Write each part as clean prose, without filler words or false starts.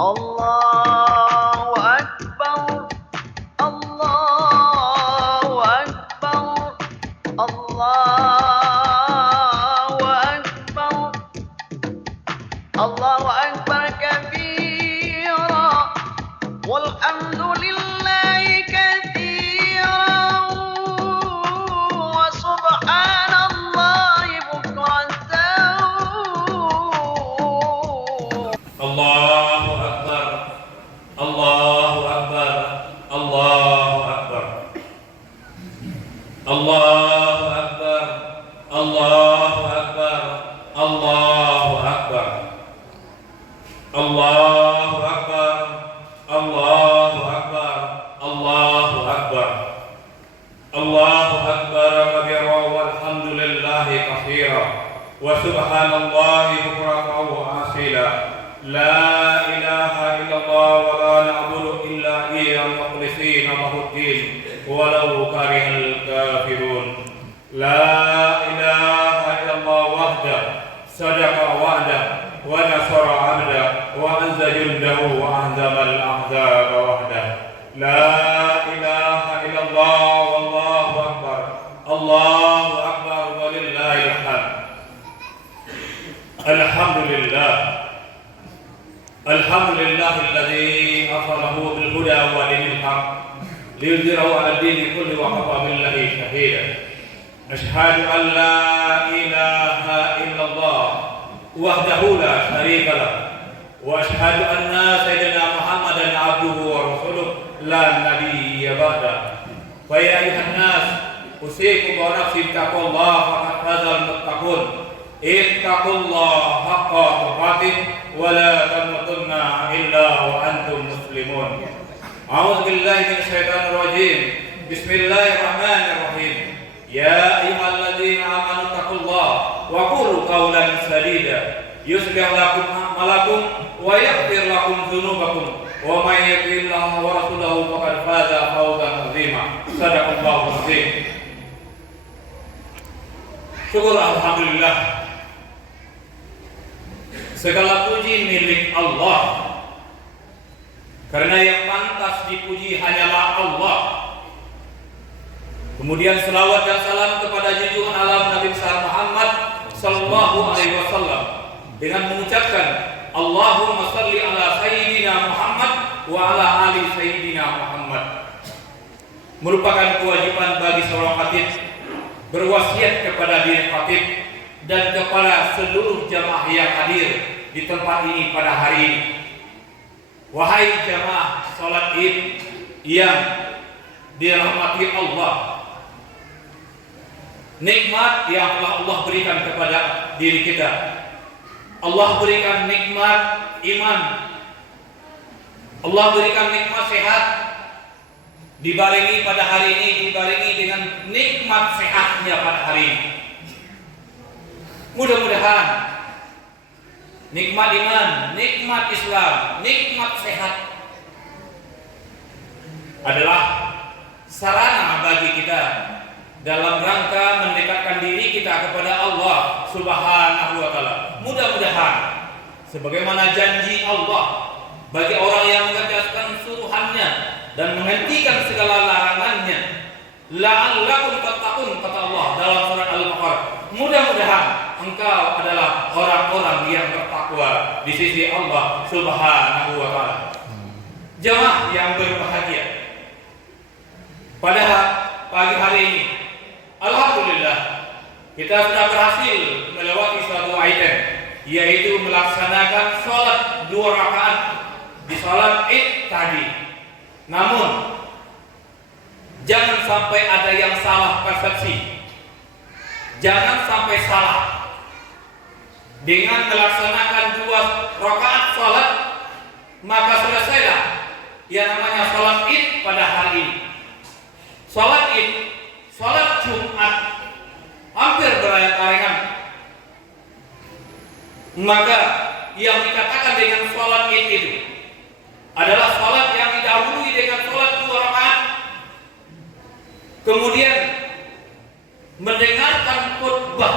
Allahu Akbar, Allahu Akbar, Allahu Akbar, Allahu Akbar kabira, walhamdulillahi katsiran, wa subhanallahi bukratan. Allahu Akbar, Allahu Akbar, Allahu Akbar, Allahu Akbar, Allahu Akbar, Allahu Akbar, Allahu Akbar, Allahu Akbar, Allahu Akbar, Allahu Akbar kabira walhamdulillahi katsira wa subhanallahi bukratan wa asila. La ilaha illallah wa la na'budu illa iyyahu mukhlishina lahud-din walau karihal kafirun. La ilaha illallah wahdahu sadaqa wa'dahu wa nasara 'abdahu wa anza jundahu wa ahzamal ahzaba wahdahu. La ilaha illallah wallahu akbar, Allahu akbar walillahil hamd. Alhamdulillah, alhamdulillahilladzi arsalaha bil huda wa dinil haqq liyudhhirahu 'ala ad-dini kulli wa kafa billahi shahida. Asyhadu an la ilaha illallah wahdahu la syarika lah wa asyhadu anna sayyidina Muhammadan 'abduhu wa rasuluhu la nabiyya ba'da. Fa ya ayyuhan nas usikum wa nafsi bittaqwallahi faqad fazal muttaqun. Ittaqullaha haqqa tuqatih wa la tamutunna illa wa antum muslimun. A'udzu billahi minasy syaithanir rajim. Bismillahirrahmanirrahim. Ya ayyuhalladzina amanu taqullaha wa qulu qawlan sadida yuslih lakum a'malakum wa yaghfir lakum dzunubakum wa may yuti'illaha wa rasulahu faqad faza fawzan 'azima. Shadaqallahu azim. Syukur alhamdulillah, segala puji milik Allah, karena yang pantas dipuji hanyalah Allah. Kemudian selawat dan salam kepada junjungan alam Nabi besar Muhammad sallallahu alaihi wasallam dengan mengucapkan Allahumma shalli ala sayyidina Muhammad wa ala ali sayyidina Muhammad. Merupakan kewajiban bagi seorang khatib berwasiat kepada diri khatib dan kepada seluruh jamaah yang hadir di tempat ini pada hari ini. Wahai jamaah salat Id yang dirahmati Allah, nikmat yang telah Allah berikan kepada diri kita. Allah berikan nikmat iman, Allah berikan nikmat sehat, dibarengi pada hari ini, dibarengi dengan nikmat sehatnya pada hari ini. Mudah-mudahan nikmat iman, nikmat Islam, nikmat sehat adalah sarana bagi kita dalam rangka mendekatkan diri kita kepada Allah Subhanahu wa taala. Mudah-mudahan sebagaimana janji Allah bagi orang yang mengerjakan suruhannya dan menghentikan segala larangannya, la'allakum tattaqun, kata Allah dalam surat Al-Baqarah. Mudah-mudahan engkau adalah orang-orang yang bertakwa di sisi Allah Subhanahu wa taala. Jemaah yang berbahagia, pada pagi hari ini alhamdulillah kita sudah berhasil melewati suatu item, yaitu melaksanakan sholat 2 rakaat di sholat Id tadi. Namun jangan sampai ada yang salah persepsi, jangan sampai salah dengan melaksanakan 2 rakaat sholat maka selesailah yang namanya sholat Id pada hari ini. Sholat Id, sholat Jumat hampir berbarengan. Maka yang dikatakan dengan sholat Id itu adalah sholat yang didahului dengan sholat 2 rakaat, kemudian mendengarkan khutbah.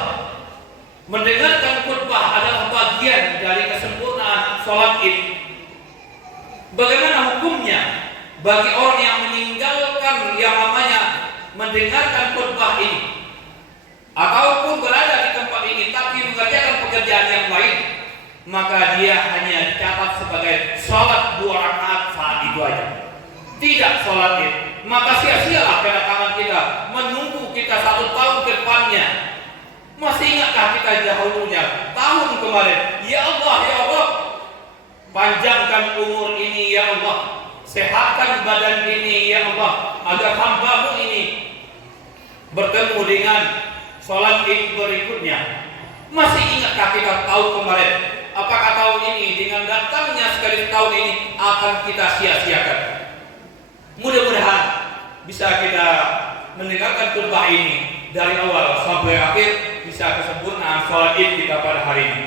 Mendengarkan khutbah adalah bagian dari kesempurnaan sholat Id. Bagaimana hukumnya bagi orang yang meninggalkan yang namanya mendengarkan khutbah ini, ataupun berada di tempat ini tapi mengerjakan pekerjaan yang lain, maka dia hanya dicatat sebagai sholat 2 rakaat saat itu aja, tidak sholat id. Maka sia-sialah kedatangan kita, menunggu kita 1 tahun ke depannya. Masih ingatkah kita dahulunya tahun kemarin? Ya Allah, panjangkan umur ini ya Allah, sehatkan badan ini ya Allah, agar hamba-Mu ini bertemu dengan sholat id berikutnya. Masih ingatkah kita tahun kemarin? Apakah tahun ini dengan datangnya sekali tahun ini akan kita sia-siakan? Mudah-mudahan bisa kita mendengarkan khutbah ini dari awal sampai akhir, bisa kesempurnaan sholat id kita pada hari ini.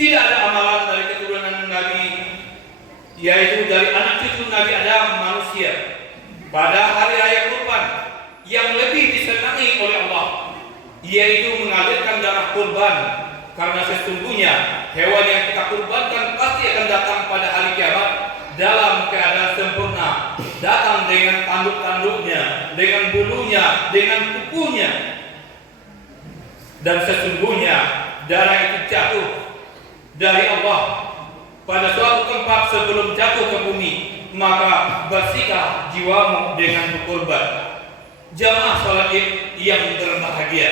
Tidak ada amalan dari keturunan Nabi, yaitu dari anak cucu Nabi Adam manusia, pada hari raya kurban yang lebih disenangi oleh Allah, yaitu mengalirkan darah kurban. Karena sesungguhnya hewan yang kita kurbankan pasti akan datang pada hari kiamat dalam keadaan sempurna, datang dengan tanduk-tanduknya, dengan bulunya, dengan kukunya. Dan sesungguhnya darah itu jatuh dari Allah pada suatu tempat sebelum jatuh ke bumi, maka bersihkah jiwamu dengan berkorban. Jamaah sholat id yang berbahagia,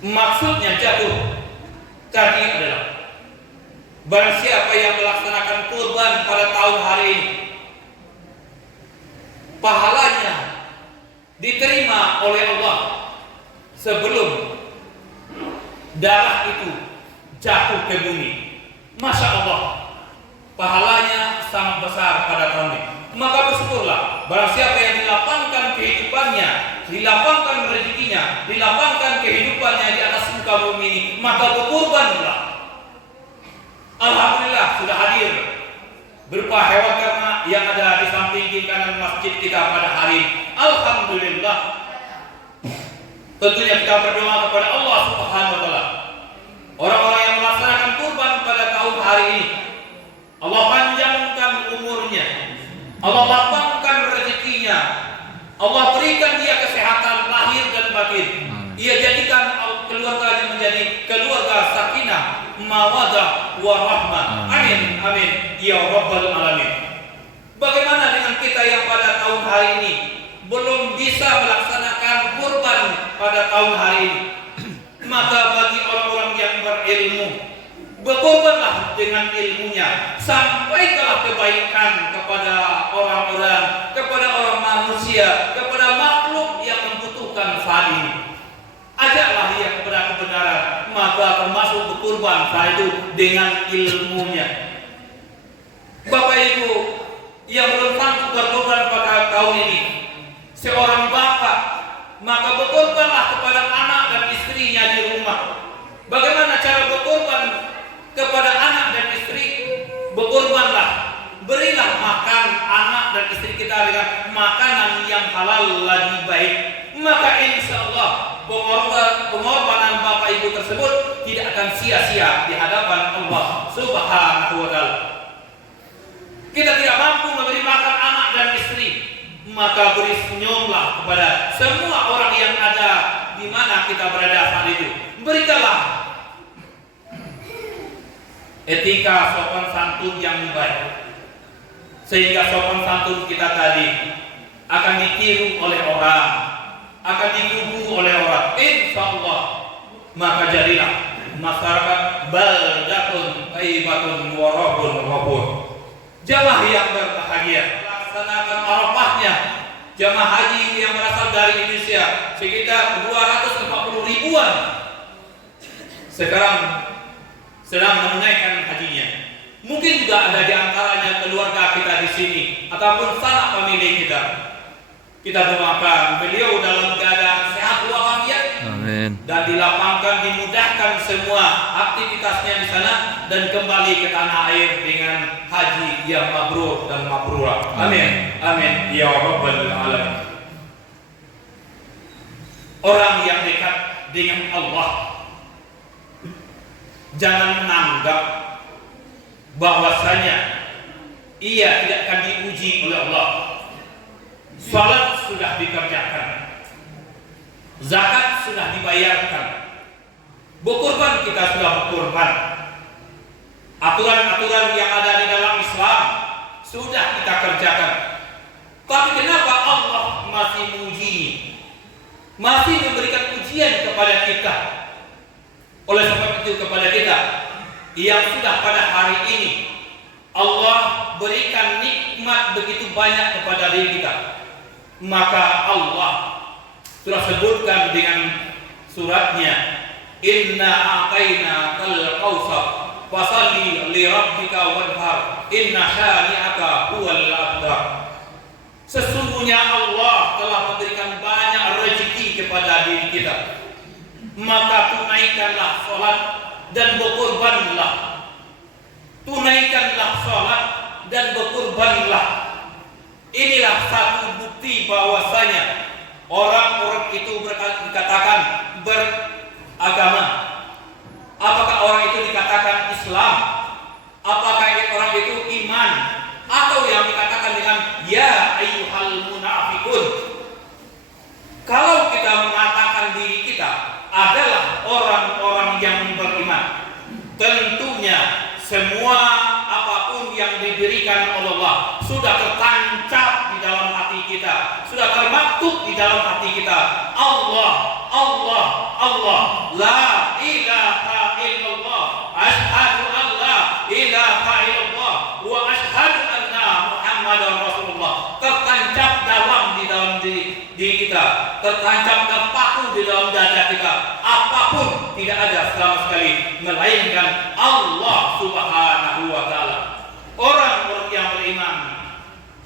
maksudnya jatuh tadi adalah barang siapa yang melaksanakan kurban pada tahun hari ini, pahalanya diterima oleh Allah sebelum darah itu jatuh ke bumi. Masya Allah, pahalanya sangat besar pada tahun ini. Maka bersyukurlah barang siapa yang dilapangkan kehidupannya, dilapangkan rezekinya, dilapangkan kehidupannya di atas muka bumi ini, maka berkurbanlah. Alhamdulillah sudah hadir berupa hewan ternak yang ada di samping kiri kanan masjid kita pada hari ini. Alhamdulillah. Tentunya kita berdoa kepada Allah Subhanahu wa taala. Orang-orang yang melaksanakan kurban pada tahun hari ini, Allah panjangkan umurnya, Allah lapangkan rezekinya, Allah berikan dia kesehatan lahir dan batin. Ia jadikan keluarganya menjadi keluarga sakinah, mawadah, warahmah. Amin, amin, ya rabbal alamin. Bagaimana dengan kita yang pada tahun hari ini belum bisa melaksanakan kurban pada tahun hari ini? Maka bagi orang-orang yang berilmu, berkorbanlah dengan ilmunya, sampaikanlah kebaikan kepada orang-orang, kepada orang manusia, kepada makhluk yang membutuhkan saat ini. Ajaklah dia kepada kebenaran, maka termasuk berkorban saat itu dengan ilmunya. Bapak Ibu yang belum sanggup berkorban pada tahun ini, seorang bapak, maka berkorbanlah kepada anak dan istrinya di rumah. Bagaimana cara berkorban kepada anak dan istri? Berkorbanlah, berilah makan anak dan istri kita dengan makanan yang halal lagi baik. Maka insya Allah pengorbanan Bapak Ibu tersebut tidak akan sia-sia di hadapan Allah Subhanahu wa taala. Kita tidak mampu memberi makan anak dan istri, maka beri senyumlah kepada semua orang yang ada di mana kita berada saat itu. Berikanlah etika sopan santun yang baik, sehingga sopan santun kita tadi akan ditiru oleh orang, akan digugu oleh orang. Insya Allah, maka jadilah masyarakat baldatun thayyibatun wa rabbun ghafur. Jamaah yang berbahagia, laksanakan Arafahnya jamaah haji yang berasal dari Indonesia sekitar 240 ribuan sekarang sedang menunaikan hajinya. Mungkin juga ada di antaranya keluarga kita di sini ataupun sanak famili kita. Kita doakan beliau dalam keadaan sehat walafiat, amin, dan dilapangkan, dimudahkan semua aktivitasnya di sana dan kembali ke tanah air dengan haji yang mabrur dan mabrurah. Amin, amin, ya rabbal alamin. Orang yang dekat dengan Allah jangan menanggap bahwasanya ia tidak akan diuji oleh Allah. Salat sudah dikerjakan, zakat sudah dibayarkan, berkurban kita sudah berkurban, aturan-aturan yang ada di dalam Islam sudah kita kerjakan. Tapi kenapa Allah masih menguji, masih memberikan ujian kepada kita? Oleh sebab itu kepada kita yang sudah pada hari ini Allah berikan nikmat begitu banyak kepada diri kita, maka Allah sudah sebutkan dengan suratnya, Inna a'tayna kal kautsar fasalli li rabbika wanhar inna syani'aka huwal abtar. Sesungguhnya Allah telah memberikan banyak rezeki kepada diri kita, maka tunaikanlah sholat dan berkurbanlah. Tunaikanlah sholat dan berkurbanlah. Inilah satu bukti bahwasanya orang-orang itu dikatakan beragama. Apakah orang itu dikatakan Islam? Apakah orang itu iman? Atau yang dikatakan dengan ya ayyuhal munafiqun? Kalau kita mengatakan diri kita adalah orang-orang yang beriman, tentunya semua apapun yang diberikan oleh Allah sudah tertancap di dalam hati kita, sudah termaktub di dalam hati kita. Allah, Allah, Allah, la ilaha illallah, asyhadu an la ilaha illallah, wa asyhadu anna Muhammadar Rasulullah. Tertancap di dalam diri kita, tertancap terpaku di dalam dada kita. Apapun tidak ada sama sekali melainkan Allah Subhanahu wa taala. Orang-orang yang beriman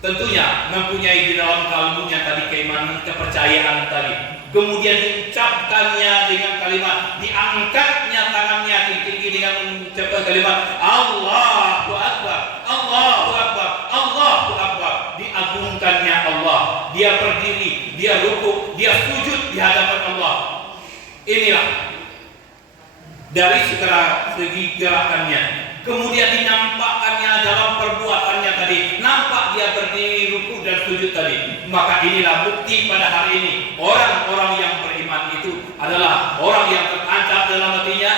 tentunya mempunyai di dalam kalbunya tadi keimanan, kepercayaan tadi. Kemudian diucapkannya dengan kalimat, diangkatnya tangannya tinggi dengan mengucapkan kalimat Allahu Akbar, Allahu Akbar, Allahu Akbar. Diagungkannya Allah, dia berdiri, dia rukuk, dia sujud di hadapan Allah. Inilah dari segala segi gerakannya. Kemudian dinampakkannya dalam perbuatannya tadi, nampak dia berdiri, ruku dan sujud tadi. Maka inilah bukti pada hari ini orang-orang yang beriman itu adalah orang yang tertancap dalam hatinya,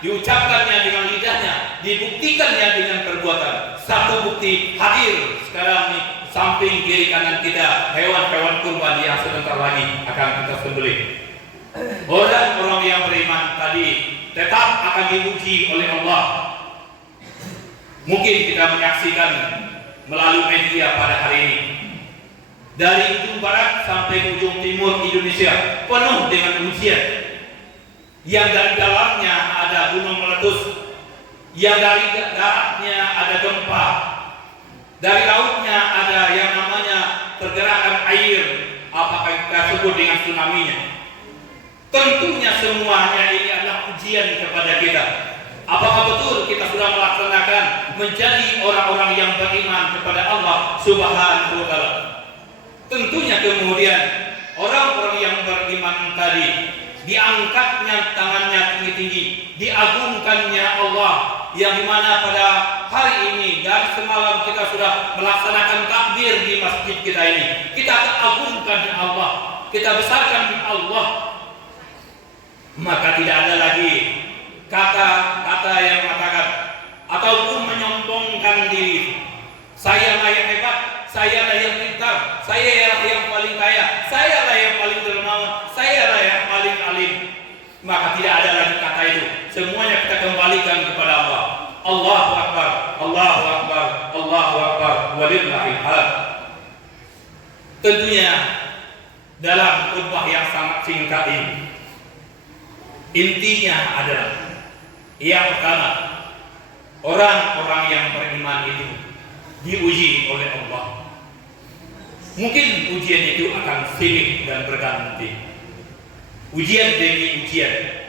diucapkannya dengan lidahnya, dibuktikannya dengan perbuatan. Satu bukti hadir sekarang nih samping kiri kanan kita hewan-hewan kurban yang sebentar lagi akan kita sembelih. Orang-orang yang beriman tadi tetap akan diuji oleh Allah. Mungkin kita menyaksikan melalui media pada hari ini, dari ujung barat sampai ujung timur Indonesia penuh dengan ujian. Yang dari dalamnya ada gunung meletus, yang dari daratnya ada gempa, dari lautnya ada yang namanya pergerakan air, apakah kita sebut dengan tsunami-nya. Tentunya semuanya ini adalah ujian kepada kita. Apakah betul kita sudah melaksanakan menjadi orang-orang yang beriman kepada Allah Subhanahu wa taala? Tentunya kemudian orang-orang yang beriman tadi diangkatnya tangannya tinggi-tinggi, diagungkannya Allah, yang dimana pada hari ini dan semalam kita sudah melaksanakan takbir di masjid kita ini. Kita agungkan Allah, kita besarkan Allah. Maka tidak ada lagi kata-kata yang mengatakan ataupun menyombongkan diri. Saya lah yang hebat, saya lah yang pintar, saya lah yang paling kaya, saya lah yang paling dermawan, saya lah yang paling alim. Maka tidak ada lagi kata itu. Semuanya kita kembalikan kepada Allah. Allahu Akbar, Allahu Akbar, Allahu Akbar, walillahil hamd. Tentunya dalam khutbah yang sangat singkat ini, intinya adalah yang pertama, orang-orang yang beriman itu diuji oleh Allah. Mungkin ujian itu akan silih dan berganti, ujian demi ujian.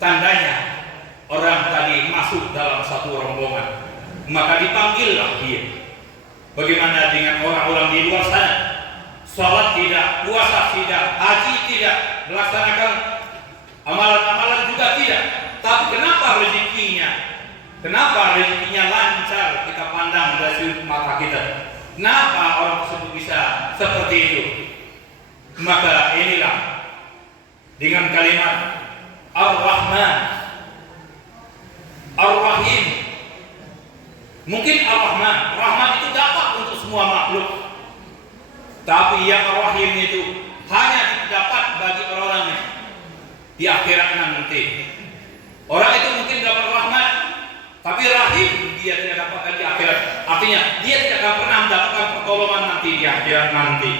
Tandanya orang tadi masuk dalam satu rombongan, maka dipanggillah dia. Bagaimana dengan orang-orang di luar sana? Salat tidak, puasa tidak, haji tidak, melaksanakan amalan-amalan juga tidak. Tapi kenapa rezekinya Kenapa rezekinya lancar kita pandang dari sudut mata kita? Kenapa orang tersebut bisa seperti itu? Maka inilah dengan kalimat Ar-Rahman, Ar-Rahim. Mungkin Ar-Rahman, Rahman itu dapat untuk semua makhluk. Tapi yang Ar-Rahim itu hanya dapat bagi orang di akhirat nanti. Orang itu mungkin dapat rahmat, tapi rahim dia tidak dapatkan di akhirat. Artinya dia tidak akan pernah mendapatkan pertolongan nanti di akhirat nanti.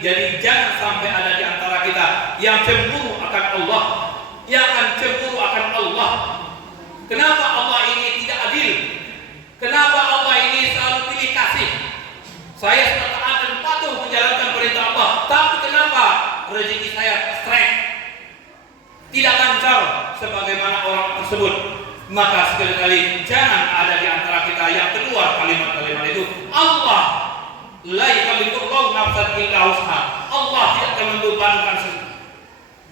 Jadi jangan sampai ada di antara kita yang cemburu akan Allah, yang akan cemburu akan Allah. Kenapa Allah ini tidak adil? Kenapa Allah ini selalu pilih kasih? Saya sudah taat dan patuh menjalankan perintah Allah, tapi kenapa rezeki saya strike, tidak lancar sebagaimana orang tersebut? Maka sekali-kali jangan ada di antara kita yang keluar kalimat-kalimat itu. Allah la yukallifu nafsan illa wus'aha. Allah tidak akan membebankan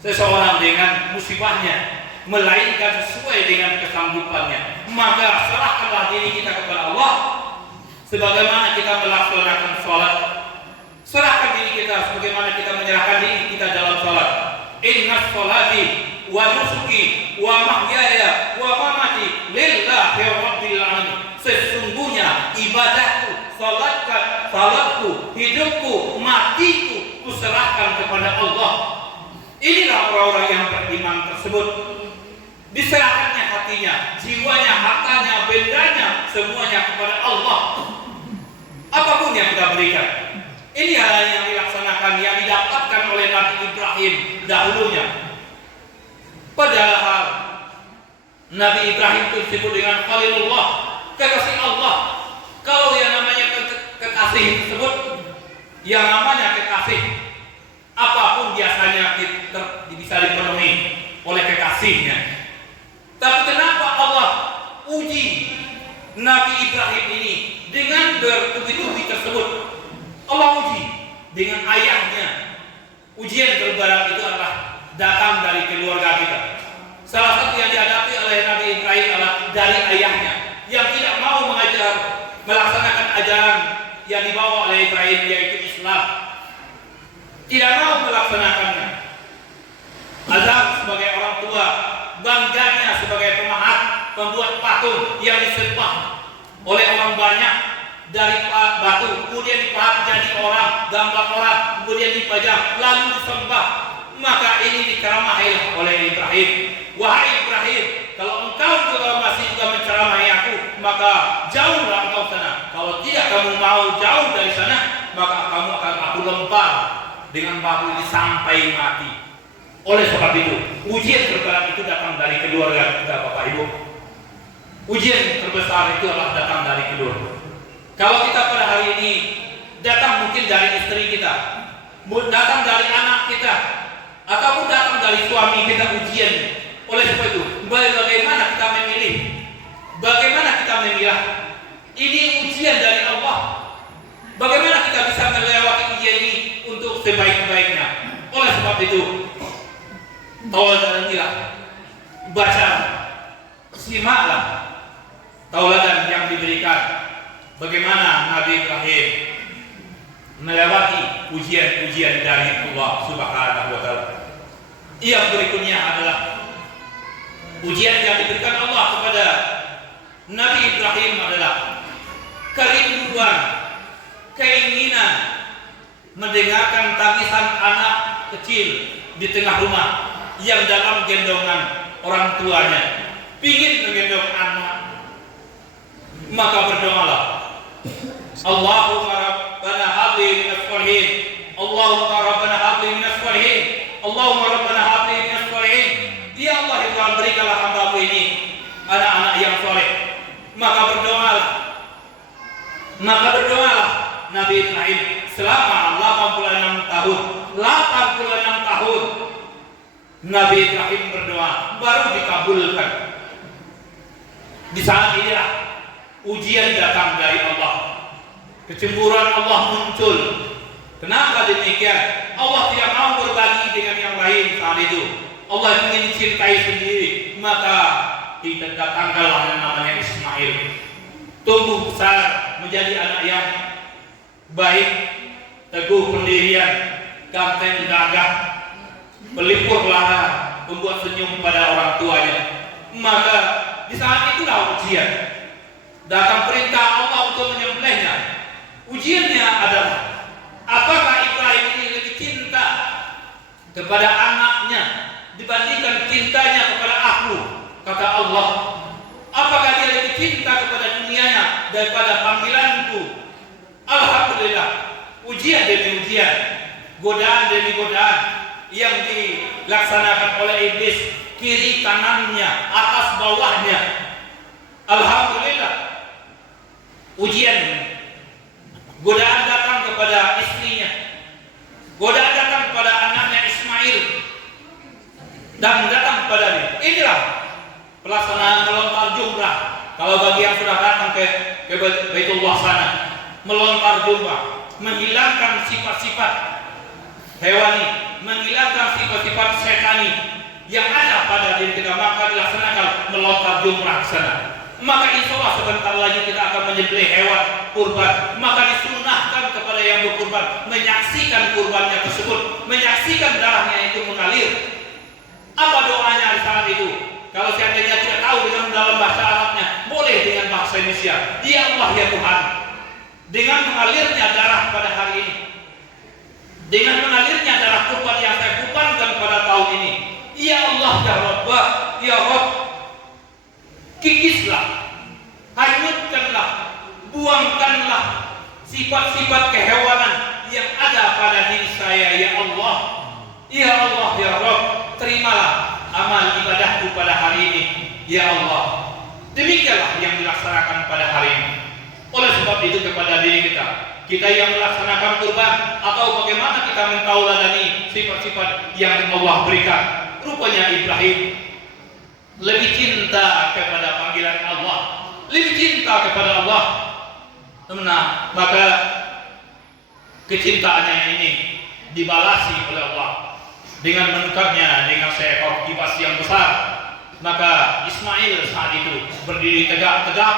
seseorang dengan musibahnya, melainkan sesuai dengan kesanggupannya. Maka serahkanlah diri kita kepada Allah sebagaimana kita melaksanakan sholat. Serahkan diri kita sebagaimana kita menyerahkan diri kita dalam sholat. Inna sholati wa nusuki wa mahyaya wa mamati lillahi rabbil alamin. Sesungguhnya ibadahku, salatku, hidupku, matiku kuserahkan kepada Allah. Inilah orang-orang yang beriman tersebut. Diserahkannya hatinya, jiwanya, hartanya, bendanya, semuanya kepada Allah. Apapun yang kita berikan, ini hal yang dilaksanakan, yang didapatkan oleh Nabi Ibrahim dahulunya. Padahal Nabi Ibrahim itu disebut dengan Khalilullah, kekasih Allah. Kalau yang namanya kekasih tersebut, yang namanya kekasih, apapun biasanya bisa dipenuhi oleh kekasihnya. Tapi kenapa Allah uji Nabi Ibrahim ini dengan bertubi-tubi tersebut? Allah uji dengan ayahnya. Ujian terberat itu adalah datang dari keluarga kita. Salah satu yang dihadapi oleh Nabi Ibrahim adalah dari ayahnya yang tidak mau melaksanakan ajaran yang dibawa oleh Ibrahim, yaitu Islam. Tidak mau melaksanakannya. Azab sebagai orang tua, bangganya sebagai pemahat, membuat patung yang disembah oleh orang banyak dari batu, kemudian dipahat jadi orang, gambar orang, kemudian dipajang, lalu disembah. Maka ini diceramahi oleh Ibrahim. Wahai Ibrahim, kalau engkau juga masih menceramahi aku, maka jauhlah engkau sana. Kalau tidak kamu mau jauh dari sana, maka kamu akan aku lempar dengan batu ini sampai mati. Oleh sebab itu, ujian terberat itu datang dari keluarga kita, Bapak Ibu. Ujian terbesar itu adalah datang dari keluarga. Kalau kita pada hari ini datang mungkin dari istri kita, datang dari anak kita, ataupun datang dari suami kita ujian. Oleh sebab itu, bagaimana kita memilih? Bagaimana kita memilah? Ini ujian dari Allah. Bagaimana kita bisa melewati ujian ini untuk sebaik-baiknya? Oleh sebab itu, tauladanlah, baca, simaklah tauladan yang diberikan. Bagaimana Nabi Ibrahim melewati ujian-ujian dari Allah Subhanahu wa Ta'ala. Yang berikutnya adalah ujian yang diberikan Allah kepada Nabi Ibrahim adalah kerinduan, keinginan mendengarkan tangisan anak kecil di tengah rumah yang dalam gendongan orang tuanya, ingin menggendong anak. Maka berdoalah, Allahumma rabbana habli minas shalihin, Allahumma rabbana habli minas shalihin, Allahumma rabbana habli minas shalihin. Ya Allah, Tuhan, berikanlah hamba-Mu ini anak-anak yang soleh. Maka berdoalah Nabi Ibrahim selama 86 tahun. 86 tahun Nabi Ibrahim berdoa, baru dikabulkan. Di saat inilah ujian datang dari Allah. Kecemburuan Allah muncul. Kenapa demikian? Allah tidak mau berbagi dengan yang lain saat itu. Allah ingin dicintai sendiri. Maka didatangkanlah yang namanya Ismail. Tumbuh besar menjadi anak yang baik, teguh pendirian, ganteng gagah, pelipur lara, membuat senyum pada orang tuanya. Maka di saat itulah ujian. Datang perintah Allah untuk menyembelihnya. Ujiannya adalah apakah Ibrahim ini lebih cinta kepada anaknya dibandingkan cintanya kepada aku? Kata Allah, apakah dia lebih cinta kepada dunianya daripada panggilanku? Alhamdulillah, ujian demi ujian, godaan demi godaan yang dilaksanakan oleh iblis, kiri kanannya, atas bawahnya. Alhamdulillah, ujian, godaan datang kepada istrinya, godaan datang kepada anaknya Ismail, dan datang kepada dia. Inilah pelaksanaan melontar jumrah. Kalau bagi yang sudah datang ke Baitullah sana, melontar jumrah, menghilangkan sifat-sifat hewani, menghilangkan sifat-sifat setani yang ada pada diri kita, maka dilaksanakan melontar jumrah ke sana. Maka insya Allah sebentar lagi kita akan menyembelih hewan kurban. Maka disunahkan kepada yang berkurban menyaksikan kurbannya tersebut, menyaksikan darahnya itu mengalir. Apa doanya di saat itu? Kalau seandainya tidak tahu dengan dalam bahasa Arabnya, boleh dengan bahasa Indonesia. Ya Allah ya Tuhan, dengan mengalirnya darah pada hari ini, dengan mengalirnya darah kurban yang saya kurbankan pada tahun ini, ya Allah ya Rabb, ya Rabb, kikislah, hanyutkanlah, buangkanlah sifat-sifat kehewanan yang ada pada diri saya, ya Allah. Ya Allah ya Rabb, terimalah amal ibadahku pada hari ini, ya Allah. Demikianlah yang dilaksanakan pada hari ini. Oleh sebab itu kepada diri kita yang melaksanakan kurban, atau bagaimana kita mentauladani sifat-sifat yang Allah berikan. Rupanya Ibrahim lebih cinta kepada panggilan Allah, lebih cinta kepada Allah. Nah, maka kecintaannya ini dibalasi oleh Allah dengan menukarnya dengan seekor kibas yang besar. Maka Ismail saat itu berdiri tegak-tegak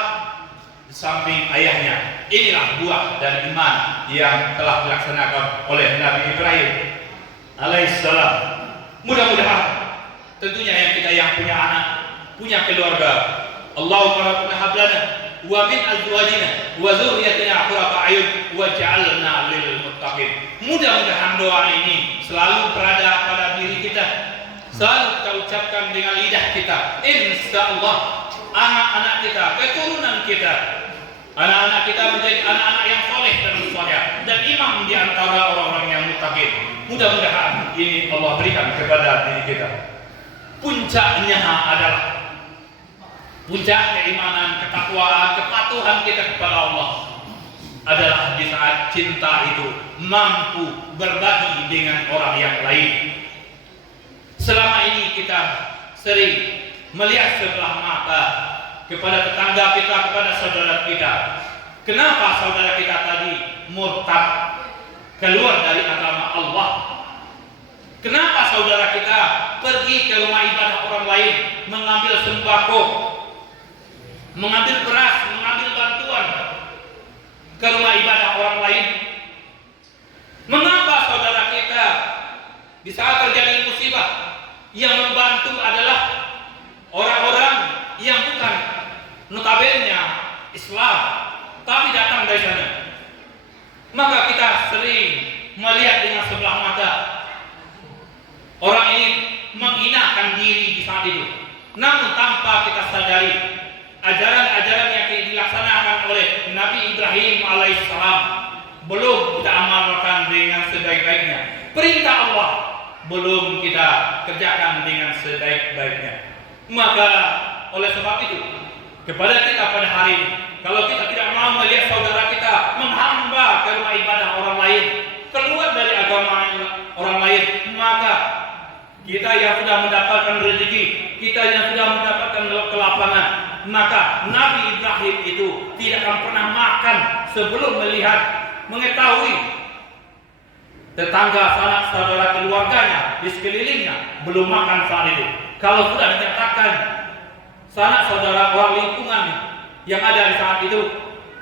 di samping ayahnya. Inilah buah dari iman yang telah dilaksanakan oleh Nabi Ibrahim alaihissalam. Mudah-mudahan tentunya yang punya anak, punya keluarga, Allahumma rabbana hablana wa min azwajina wa dzurriyyatina qurrata a'yun waj'alna lil muttaqin. Mudah-mudahan doa ini selalu berada pada diri kita, selalu kita ucapkan dengan lidah kita. Insyaallah anak-anak kita, keturunan kita, anak-anak kita menjadi anak-anak yang soleh dan saleh dan imam di antara orang-orang yang muttaqin. Mudah-mudahan ini Allah berikan kepada diri kita. Puncaknya adalah puncak keimanan, ketakwaan, kepatuhan kita kepada Allah adalah di saat cinta itu mampu berbagi dengan orang yang lain. Selama ini kita sering melihat sebelah mata kepada tetangga kita, kepada saudara kita. Kenapa saudara kita tadi murtad, keluar dari agama Allah? Kenapa saudara kita pergi ke rumah ibadah orang lain, mengambil sembako, mengambil beras, mengambil bantuan ke rumah ibadah orang lain? Mengapa saudara kita di saat terjadi musibah yang membantu adalah orang-orang yang bukan notabene Islam, tapi datang dari sana? Maka kita sering melihat dengan sebelah mata orang ini menghinakan diri di saat itu. Namun tanpa kita sadari ajaran-ajaran yang dilaksanakan oleh Nabi Ibrahim alaihissalam belum kita amalkan dengan sebaik-baiknya. Perintah Allah belum kita kerjakan dengan sebaik-baiknya. Maka oleh sebab itu kepada kita pada hari ini, kalau kita tidak mau melihat saudara kita menghamba ke rumah ibadah orang lain, keluar dari agama orang lain, maka kita yang sudah mendapatkan rezeki, kita yang sudah mendapatkan kelapangan, maka Nabi Ibrahim itu tidak akan pernah makan sebelum melihat, mengetahui tetangga, sanak saudara, keluarganya di sekelilingnya belum makan saat itu. Kalau sudah dinyatakan sanak saudara orang lingkungan yang ada di saat itu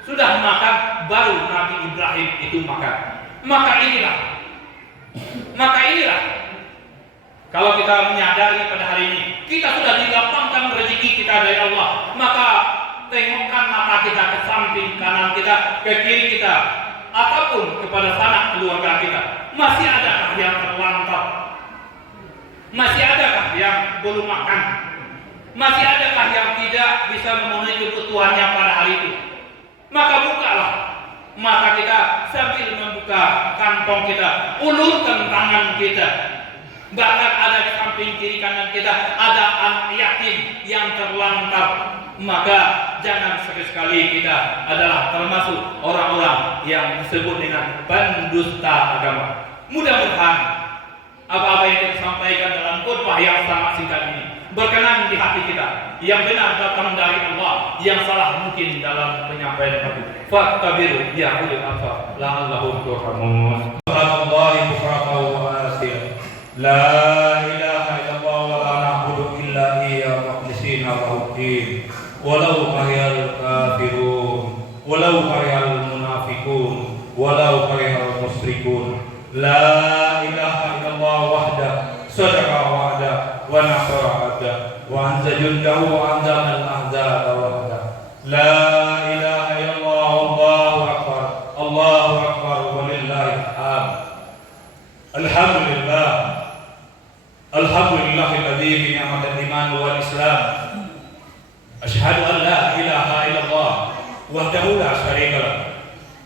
sudah makan, baru Nabi Ibrahim itu makan. Maka inilah kalau kita menyadari pada hari ini kita sudah dilapangkan rezeki kita dari Allah, maka tengokkan mata kita ke samping kanan kita, ke kiri kita, ataupun kepada sanak keluarga kita. Masih adakah yang terlantar? Masih adakah yang belum makan? Masih adakah yang tidak bisa memenuhi kebutuhannya pada hari itu? Maka bukalah mata kita sambil membuka kantong kita, ulurkan tangan kita. Bahkan ada di samping kiri kanan kita ada anak yatim yang terlantar. Maka jangan sekali-sekali kita adalah termasuk orang-orang yang disebut dengan pendusta agama. Mudah-mudahan apa-apa yang kita sampaikan dalam khutbah yang sangat singkat ini berkenan di hati kita, yang benar datang dari Allah, yang salah mungkin dalam penyampaian hati. Fattabiru ya ulil albab la'allahum turhamun. Subhanallahi bukratan wa asila. La ilaha illallah wa la na'budu illa iyyahu mukhlishina lahu-d-din. Walau karihal kafirun, walau karihal munafiqun, walau karihal musyrikun. La ilaha illallah wahda sadaqa wa'da wa nasara 'abda wa anza jundahu wa anzala al-ahzaba wahda. La ilaha illallah Allahu akbar, Allahu akbar walillahil hamd. Alhamdulillah, alhamdulillahilladzi bi ni'matil iman wal islam. Asyhadu an la ilaha illallah wahdahu la syarika lah.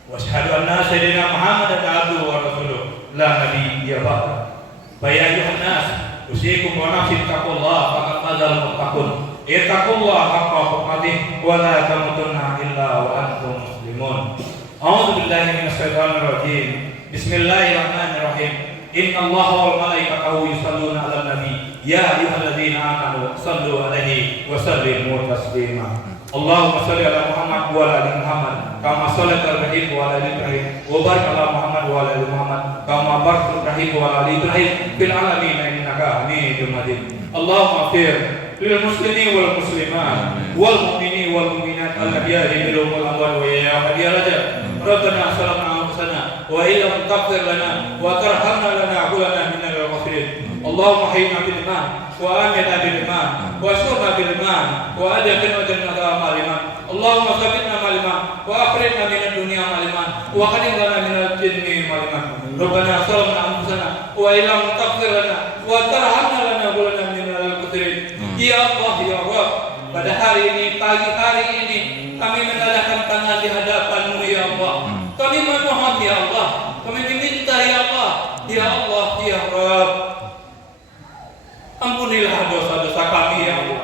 Wa asyhadu anna sayyidina Muhammadan abduhu wa rasuluh la nabiyya ba'da. Fa ya ayyuhan nas usikum wa nafsi taqwallaha faqad fazal muttaqun. Ittaqullaha haqqa tuqatih wa la tamutunna illa wa antum muslimun. A'udzu billahi minasy syaithanir rajim. Bismillahirrahmanirrahim. Innallaha wal malaikatahu yusholluna 'alan nabi. Ya ayyuhalladzina amanu shallu 'alaihi wa sallimu taslima. Allahumma shalli ala Muhammad wa ala ali Muhammad kama shallaita ala Ibrahim wa ala ali Ibrahim wa barik ala Muhammad wa ala ali Muhammad kama barakta ala Ibrahim wa ala ali Ibrahim fil alamin innaka Hamidum Majid. Allahumma ighfir lil muslimin wal muslimat wal mu'minin wal mu'minat al-ahya'i minhum wal amwat wa ya hadiya rajab. Rabbana salamna anfusana wa illam taghfir lana wa tarhamna lanakunanna minal khasirin. Allahumma hayyina bil iman wa amina bil iman wa surna bil iman wa adkhilna jannata ma'al iman. Allahumma thabbitna ma'al iman wa akhrijna minad dunya ma'al iman wa qaddim lana minal jinni ma'al iman. Rabbana salamna anfusana wa illam taghfir lana wa tarhamna lanakunanna minal khasirin. Ya Allah ya Rabb, pada hari ini, pagi hari ini kami menadahkan tangan di hadapan-Mu ya Allah. Kami memohon ya Allah, kami meminta ya Allah, ya Allah ya Rabb. Ampunilah dosa-dosa kami ya Allah.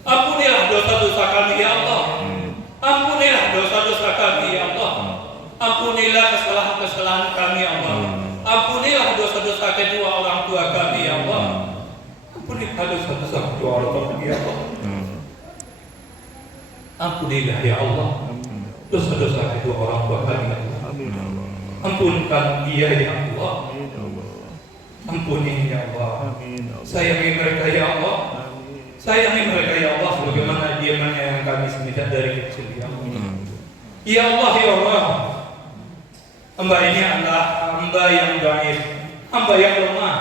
Ampunilah dosa-dosa kami ya Allah. Ampunilah dosa-dosa kami ya Allah. Ampunilah kesalahan-kesalahan kami ya Allah. Ampunilah dosa-dosa kedua orang tua kami ya Allah. Ampunilah dosa-dosa kedua orang tua kami ya Allah. Ampunilah ya Allah dosa-dosa kedua orang tua kami ya Allah. Ampunkan dia ya Allah. Ampuni ya Allah. Sayangi mereka ya Allah. Sayangi mereka ya Allah sebagaimana dia menyayang kami semenjak dari kecil ya Allah. Ya Allah ya Allah. Hamba ini adalah hamba yang dhaif, hamba yang lemah.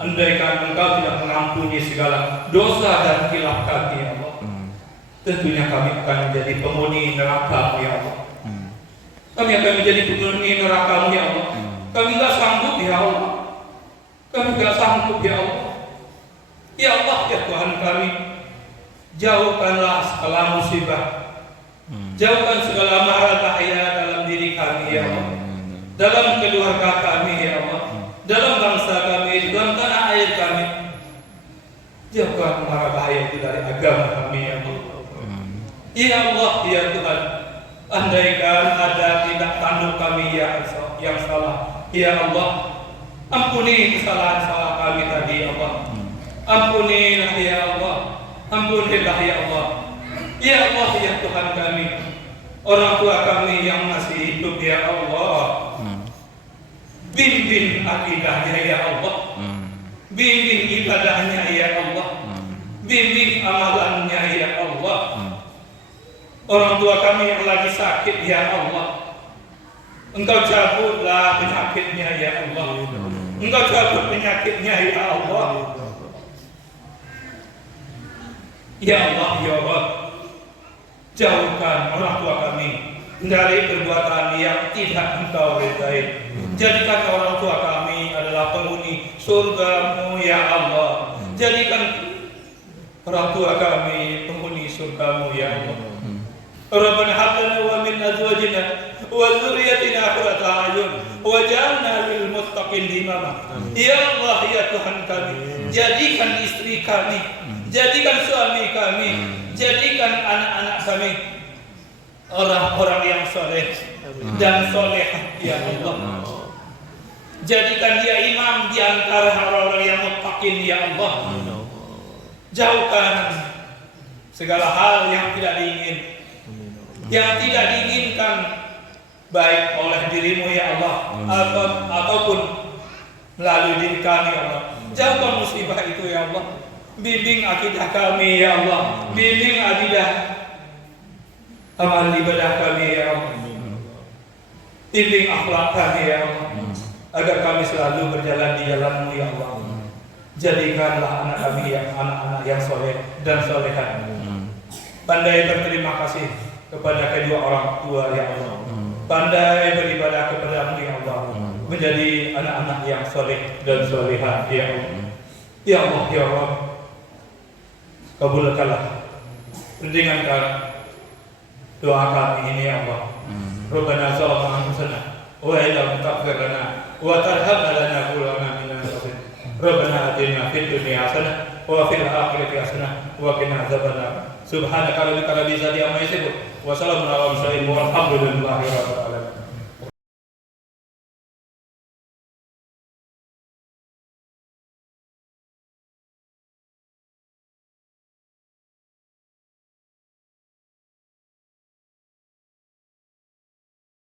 Andaikan Engkau tidak mengampuni segala dosa dan khilaf kami ya Allah, tentunya kami akan menjadi penghuni neraka ya Allah. Kami akan menjadi penghuni neraka ya Allah. Kami tidak sanggup ya Allah. Kami tidak sanggup ya Allah. Ya Allah ya Tuhan kami, jauhkanlah segala musibah, jauhkan segala mara bahaya dalam diri kami ya Allah, dalam keluarga kami ya Allah, dalam bangsa kami, dalam tanah air kami. Jauhkan mara bahaya itu dari agama kami ya Allah. Ya Allah ya Tuhan, andaikan ada tindak tanduk kami yang salah, ya Allah, ampuni kesalahan salah kami tadi ya Allah. Ampunilah ya Allah. Ampunilah ya Allah. Ya Allah ya Tuhan kami, orang tua kami yang masih hidup ya Allah, bimbing akidahnya ya Allah, bimbing ibadahnya ya Allah, Bimbing amalannya ya Allah. Orang tua kami yang lagi sakit ya Allah, Engkau cabutlah penyakitnya ya Allah. Engkau cabut penyakitnya ya Allah. Ya Allah ya Allah, jauhkan orang tua kami dari perbuatan yang tidak Engkau ridai. Jadikan orang tua kami adalah penghuni surga-Mu ya Allah. Jadikan orang tua kami penghuni surga-Mu ya Allah. Rabbana hab lana wa min azwajina wa dzurriyyatina qurrata a'yun waj'alna lil muttaqin imama. Ya Allah ya Tuhan kami, jadikan istri kami, jadikan suami kami, jadikan anak-anak kami orang-orang yang soleh dan solehah ya Allah. Jadikan dia imam di antara orang-orang yang muttaqin ya Allah. Jauhkan segala hal yang tidak diinginkan baik oleh dirimu ya Allah ataupun melalui diri kami ya Allah. Jauhkan musibah itu ya Allah. Bimbing akidah kami ya Allah. Bimbing akidah amal ibadah kami ya Allah. Bimbing akhlak kami ya Allah, agar kami selalu berjalan di jalan-Mu ya Allah. Jadikanlah anak kami yang anak-anak yang soleh dan solehat. Pandai berterima kasih kepada kedua orang tua ya Allah. Pandai beribadah kepada-Mu ya Allah. Menjadi anak-anak yang soleh dan solehat ya Allah. Ya Allah ya Rabb, kabulkanlah dengan doa kami ini ya Allah. Rabbana zalamna anfusana wa illam taghfir lana wa tarhamna lanakunanna minal khasirin. Rabbana atina fid dunya hasanah wa fil akhirati hasanah wa qina adzabannar. Subhanaka rabbika rabbil izzati amma yasifun wa salamun alal mursalin walhamdulillahi rabbil alamin.